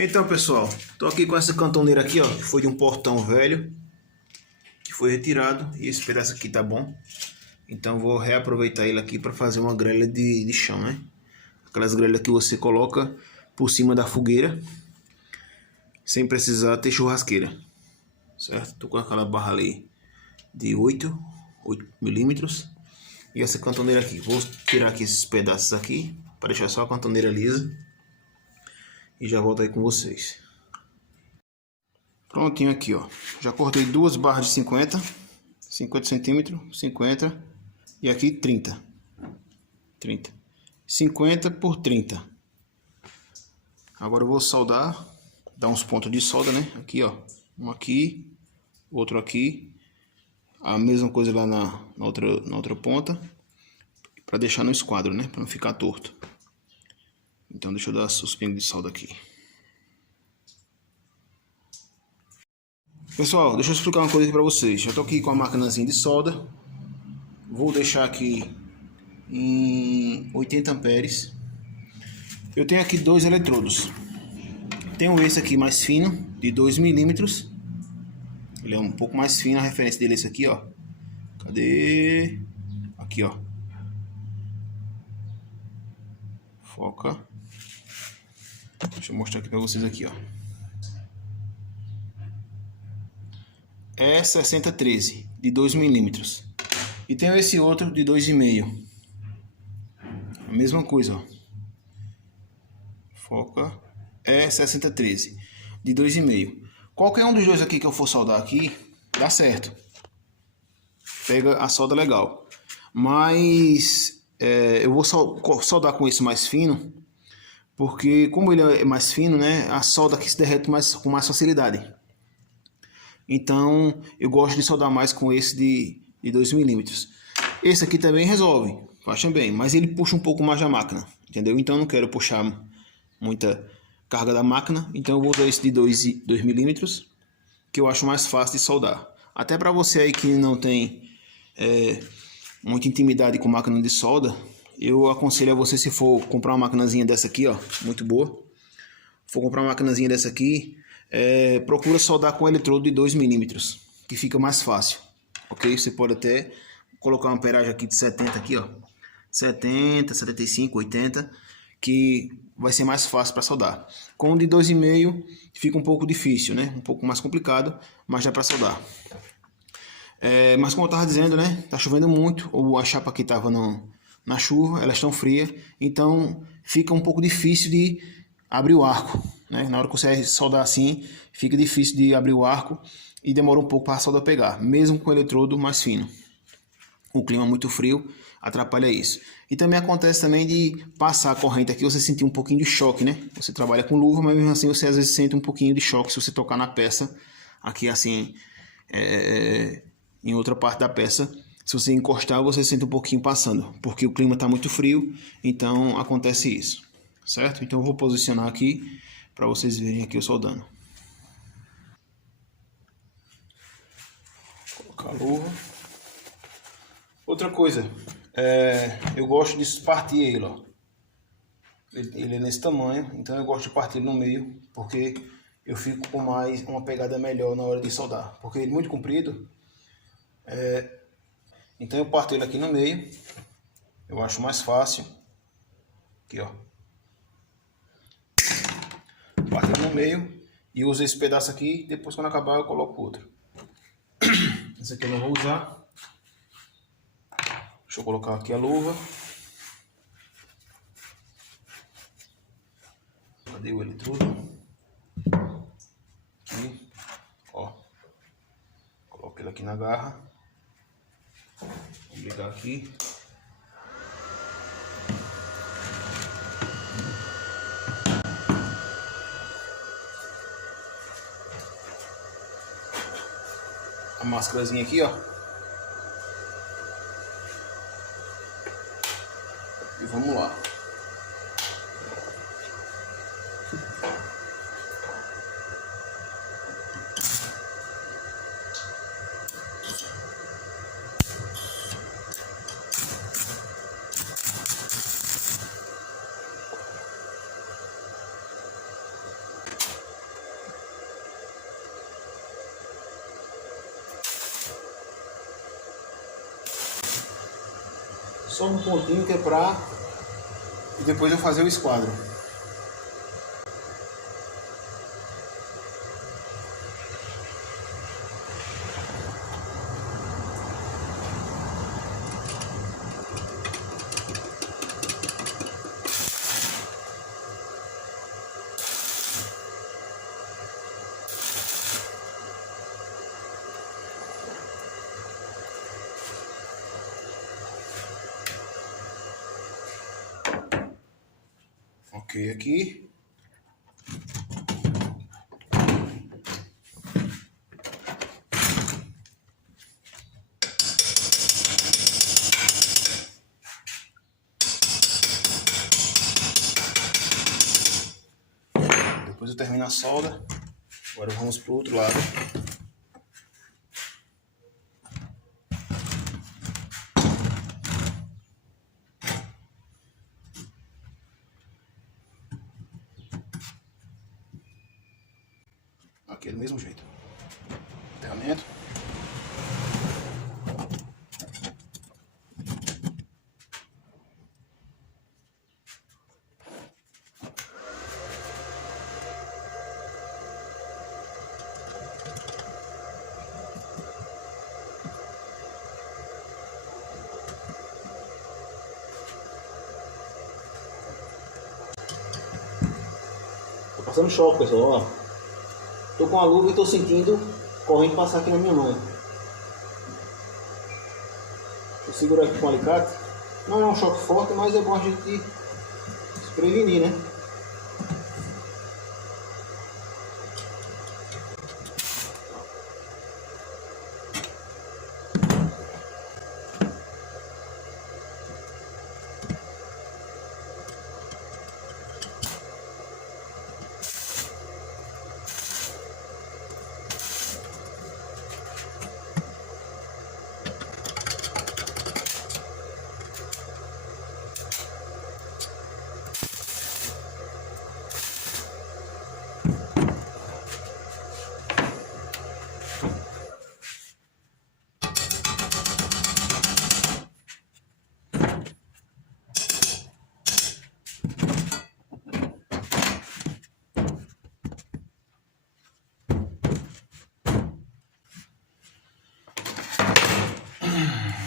Então, pessoal, tô aqui com essa cantoneira aqui, ó, que foi de um portão velho, que foi retirado, e esse pedaço aqui tá bom. Então vou reaproveitar ele aqui para fazer uma grelha de chão, né? Aquelas grelhas que você coloca por cima da fogueira, sem precisar ter churrasqueira, certo? Tô com aquela barra ali de 8 milímetros. E essa cantoneira aqui, vou tirar aqui esses pedaços aqui, para deixar só a cantoneira lisa. E já volto aí com vocês. Prontinho aqui, ó. Já cortei duas barras de 50 centímetros, 50 e aqui 30. 50 por 30. Agora eu vou soldar, dar uns pontos de solda, né? Aqui, ó. Um aqui, outro aqui. A mesma coisa lá na outra ponta. Para deixar no esquadro, né? Para não ficar torto. Então deixa eu dar os pingos de solda aqui. Pessoal, deixa eu explicar uma coisa aqui para vocês. Eu tô aqui com a máquinazinha de solda. Vou deixar aqui em 80 amperes. Eu tenho aqui dois eletrodos. Tenho esse aqui mais fino, de 2 milímetros. Ele é um pouco mais fino, a referência dele é esse aqui, ó. Cadê? Aqui, ó. Foca. Deixa eu mostrar aqui para vocês aqui, ó. É 6013 de 2 milímetros. E tenho esse outro de 2,5. A mesma coisa, ó. Foca. É 6013 de 2,5. Qualquer um dos dois aqui que eu for soldar aqui, dá certo. Pega a solda legal. Mas eu vou soldar com esse mais fino, porque como ele é mais fino, né, a solda aqui se derrete com mais facilidade. Então eu gosto de soldar mais com esse de 2 milímetros. Esse aqui também resolve, faixa bem, mas ele puxa um pouco mais da máquina, entendeu? Então eu não quero puxar muita carga da máquina, então eu vou usar esse de 2 milímetros, que eu acho mais fácil de soldar. Até para você aí que não tem muita intimidade com máquina de solda, eu aconselho a você, se for comprar uma maquinazinha dessa aqui, ó, muito boa, for comprar uma maquinazinha dessa aqui, procura soldar com eletrodo de 2 milímetros, que fica mais fácil, ok? Você pode até colocar uma amperagem aqui de 70 aqui, ó, 70, 75, 80, que vai ser mais fácil para soldar. Com o de 2,5 fica um pouco difícil, né? Um pouco mais complicado, mas dá para soldar. Mas como eu estava dizendo, né? Tá chovendo muito, ou a chapa aqui estava na chuva, elas estão frias, então fica um pouco difícil de abrir o arco, né? Na hora que você soldar assim, fica difícil de abrir o arco e demora um pouco para a solda pegar, mesmo com o eletrodo mais fino. O clima muito frio atrapalha isso. E também acontece também de passar a corrente aqui, você sentir um pouquinho de choque, né? Você trabalha com luva, mas mesmo assim você às vezes sente um pouquinho de choque se você tocar na peça, aqui assim, em outra parte da peça. Se você encostar, você sente um pouquinho passando, porque o clima está muito frio, então acontece isso, certo? Então eu vou posicionar aqui para vocês verem aqui eu soldando. Colocar a luva. Outra coisa, eu gosto de partir ele, ó. Ele é nesse tamanho, então eu gosto de partir no meio, porque eu fico com uma pegada melhor na hora de soldar. Porque ele é muito comprido, então eu parto ele aqui no meio, eu acho mais fácil. Aqui, ó. Parto ele no meio e uso esse pedaço aqui, depois quando acabar eu coloco outro. Esse aqui eu não vou usar. Deixa eu colocar aqui a luva. Cadê o eletrodo? Aqui, ó. Coloco ele aqui na garra. Vou ligar aqui. A máscarazinha aqui, ó. E vamos lá. Só um pontinho que é pra depois eu fazer o esquadro. Ok, aqui. Depois eu termino a solda. Agora vamos pro outro lado. Aqui é do mesmo jeito. Enterramento. Tô passando choque, pessoal, ó. Tô com a luva e tô sentindo corrente passar aqui na minha mão. Deixa eu segurar aqui com o alicate. Não é um choque forte, mas é bom a gente se prevenir, né?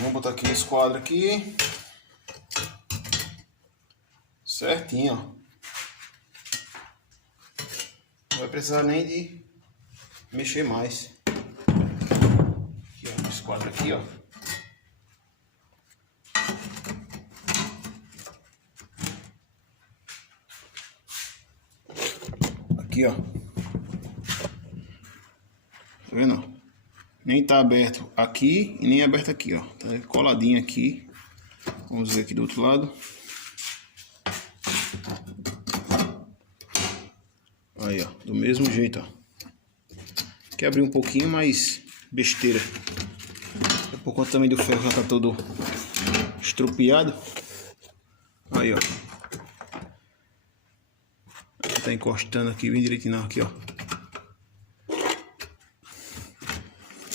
Vamos botar aqui o esquadro aqui. Certinho, ó. Não vai precisar nem de mexer mais. Aqui, ó, o esquadro aqui, ó. Aqui, ó. Tá vendo? Nem tá aberto aqui e nem aberto aqui, ó. Tá coladinho aqui. Vamos ver aqui do outro lado. Aí, ó. Do mesmo jeito, ó. Quer abrir um pouquinho, mas besteira. É por conta também do ferro já tá todo estrupiado. Aí, ó. Aqui tá encostando aqui bem direitinho, aqui, ó.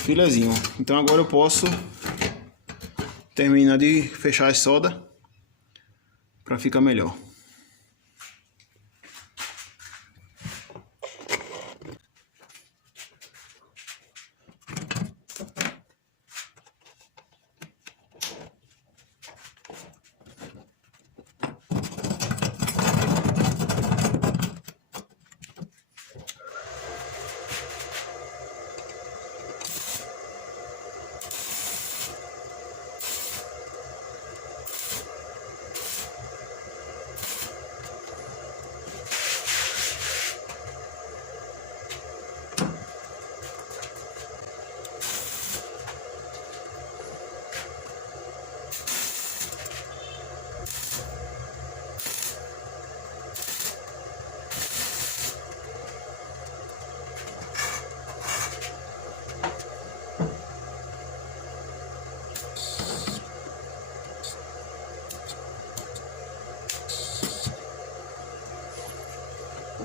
Filezinho. Então agora eu posso terminar de fechar as soldas para ficar melhor.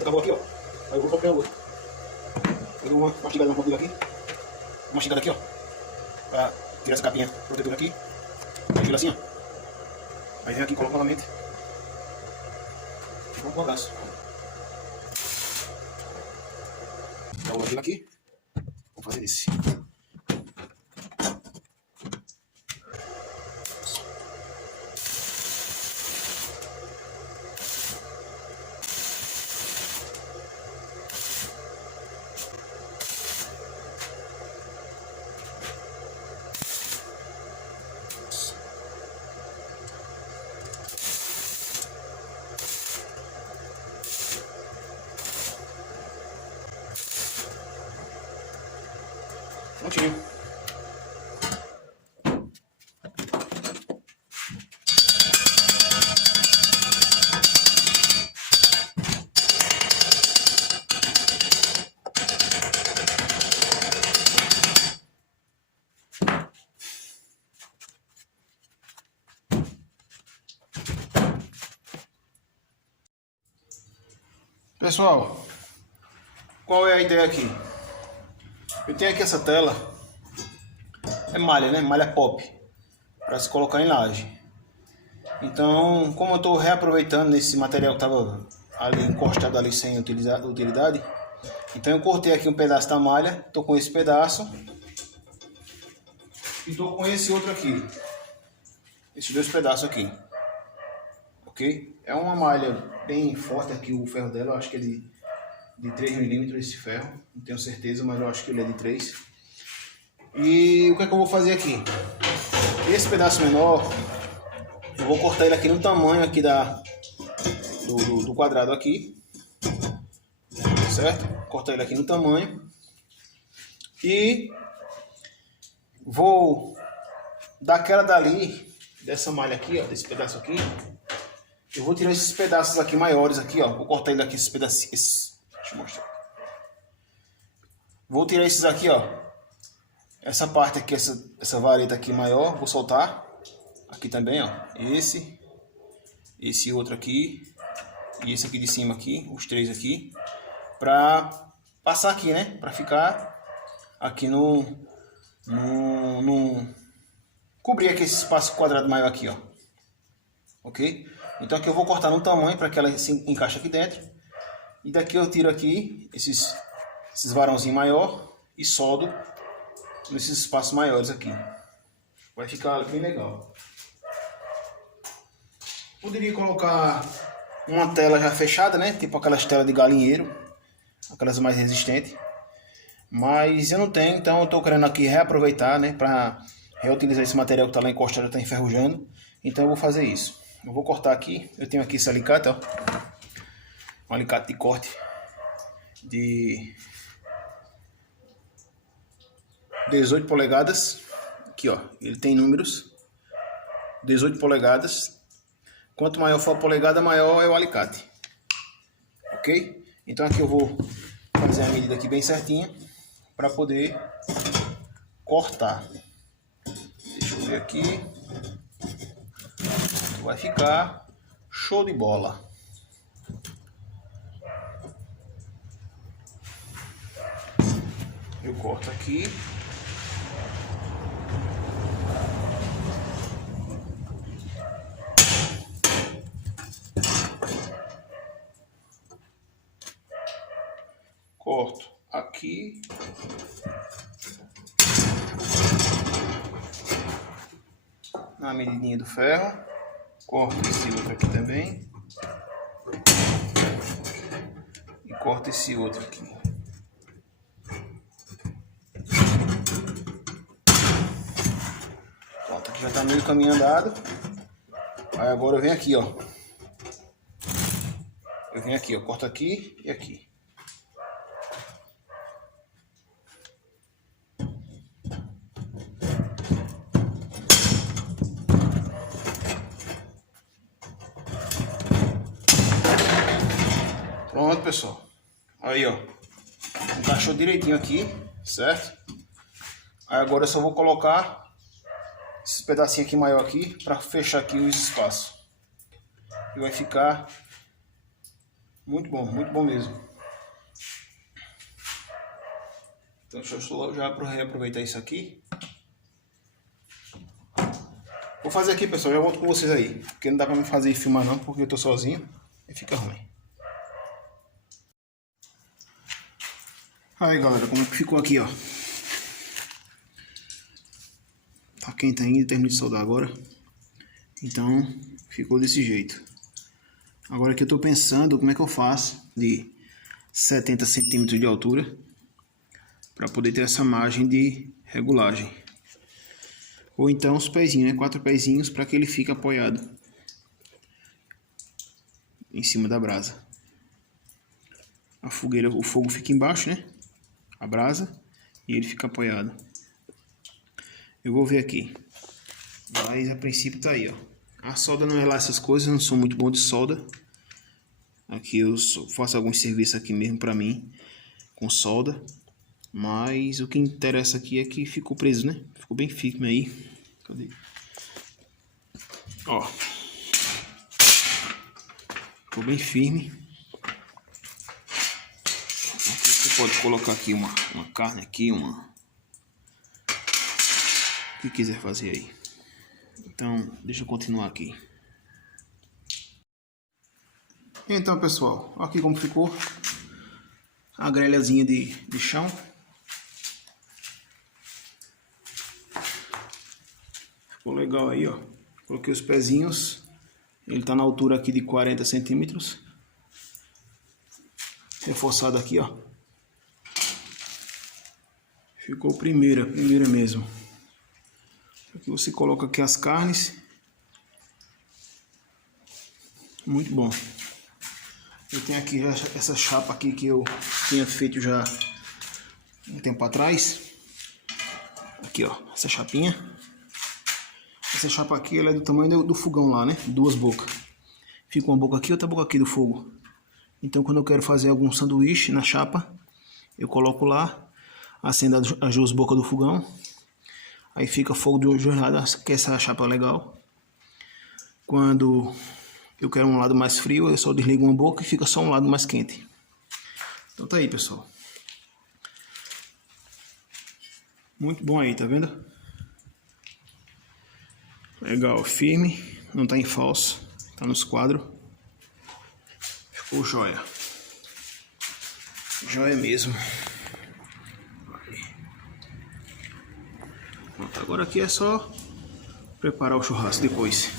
Acabou aqui, ó. Aí eu vou colocar o outro. Eu dou uma mastigada na ponta aqui. Uma mastigada aqui, ó. Pra tirar essa capinha protetora aqui. Aí tira assim, ó. Aí vem aqui e coloca novamente. Vamos com o braço. Dá o aquilo aqui. Vou fazer esse. Prontinho. Pessoal, qual é a ideia aqui? Eu tenho aqui essa tela, é malha, né? Malha pop, para se colocar em laje. Então, como eu estou reaproveitando esse material que estava ali encostado ali sem utilidade, então eu cortei aqui um pedaço da malha, estou com esse pedaço e estou com esse outro aqui, esses dois pedaços aqui, ok? É uma malha bem forte aqui, o ferro dela, eu acho que é de 3 mm esse ferro, não tenho certeza, mas eu acho que ele é de 3. E o que é que eu vou fazer aqui? Esse pedaço menor, eu vou cortar ele aqui no tamanho aqui do quadrado aqui, certo? Cortar ele aqui no tamanho e vou daquela dali, dessa malha aqui, ó, desse pedaço aqui, eu vou tirar esses pedaços aqui maiores aqui, ó, vou cortar ele aqui esses pedacinhos, deixa eu mostrar. Vou tirar esses aqui, ó, essa parte aqui, essa vareta aqui maior, vou soltar aqui também, ó, esse outro aqui e esse aqui de cima aqui, os três aqui, pra passar aqui, né, pra ficar aqui cobrir aqui esse espaço quadrado maior aqui, ó, ok? Então aqui eu vou cortar no tamanho para que ela se encaixe aqui dentro, e daqui eu tiro aqui esses varãozinhos maior e soldo nesses espaços maiores aqui. Vai ficar bem legal. Poderia colocar uma tela já fechada, né? Tipo aquelas telas de galinheiro, aquelas mais resistentes. Mas eu não tenho, então eu estou querendo aqui reaproveitar, né? Para reutilizar esse material que está lá encostado, está enferrujando. Então eu vou fazer isso. Eu vou cortar aqui. Eu tenho aqui esse alicate, ó. Um alicate de corte de 18 polegadas. Aqui, ó. Ele tem números. 18 polegadas. Quanto maior for a polegada, maior é o alicate. Ok? Então aqui eu vou fazer a medida aqui bem certinha para poder cortar. Deixa eu ver aqui. Vai ficar show de bola. Eu corto aqui. Corto aqui. Na medidinha do ferro. Corto esse outro aqui também. E corto esse outro aqui. Pronto, aqui já está meio caminho andado. Aí agora eu venho aqui, ó. Eu venho aqui, ó. Corto aqui e aqui. Pronto, pessoal. Aí, ó. Encaixou direitinho aqui, certo? Aí agora eu só vou colocar esses pedacinhos aqui maior aqui para fechar aqui os espaços. E vai ficar muito bom mesmo. Então deixa eu já reaproveitar isso aqui. Vou fazer aqui, pessoal, já volto com vocês aí. Porque não dá pra me fazer e filmar não, porque eu tô sozinho e fica ruim. Aí, galera, como é que ficou aqui, ó. Tá quente ainda, terminei de soldar agora. Então, ficou desse jeito. Agora que eu tô pensando como é que eu faço de 70 centímetros de altura para poder ter essa margem de regulagem. Ou então os pezinhos, né? 4 pezinhos para que ele fique apoiado em cima da brasa. A fogueira, o fogo fica embaixo, né? A brasa, e ele fica apoiado. Eu vou ver aqui. Mas a princípio tá aí, ó. A solda não é lá essas coisas, eu não sou muito bom de solda. Aqui eu faço alguns serviços aqui mesmo pra mim, com solda. Mas o que interessa aqui é que ficou preso, né? Ficou bem firme aí. Cadê? Ó. Ficou bem firme. Aqui você pode colocar aqui uma carne aqui, o que quiser fazer aí. Então, deixa eu continuar aqui. Então, pessoal, aqui como ficou a grelhazinha de chão. Ficou legal aí, ó. Coloquei os pezinhos. Ele tá na altura aqui de 40 centímetros. Reforçado aqui, ó. Ficou primeira mesmo. Aqui você coloca aqui as carnes. Muito bom. Eu tenho aqui essa chapa aqui que eu tinha feito já um tempo atrás. Aqui, ó, essa chapinha. Essa chapa aqui, ela é do tamanho do fogão lá, né? 2 bocas. Fica uma boca aqui, outra boca aqui do fogo. Então, quando eu quero fazer algum sanduíche na chapa, eu coloco lá, acendo as 2 bocas do fogão. Aí fica fogo de jornada, que essa chapa é legal. Quando eu quero um lado mais frio, eu só desligo uma boca e fica só um lado mais quente. Então tá aí, pessoal. Muito bom aí, tá vendo? Legal, firme, não tá em falso, tá nos quadros. Ficou joia. Joia mesmo. Pronto, agora aqui é só preparar o churrasco depois.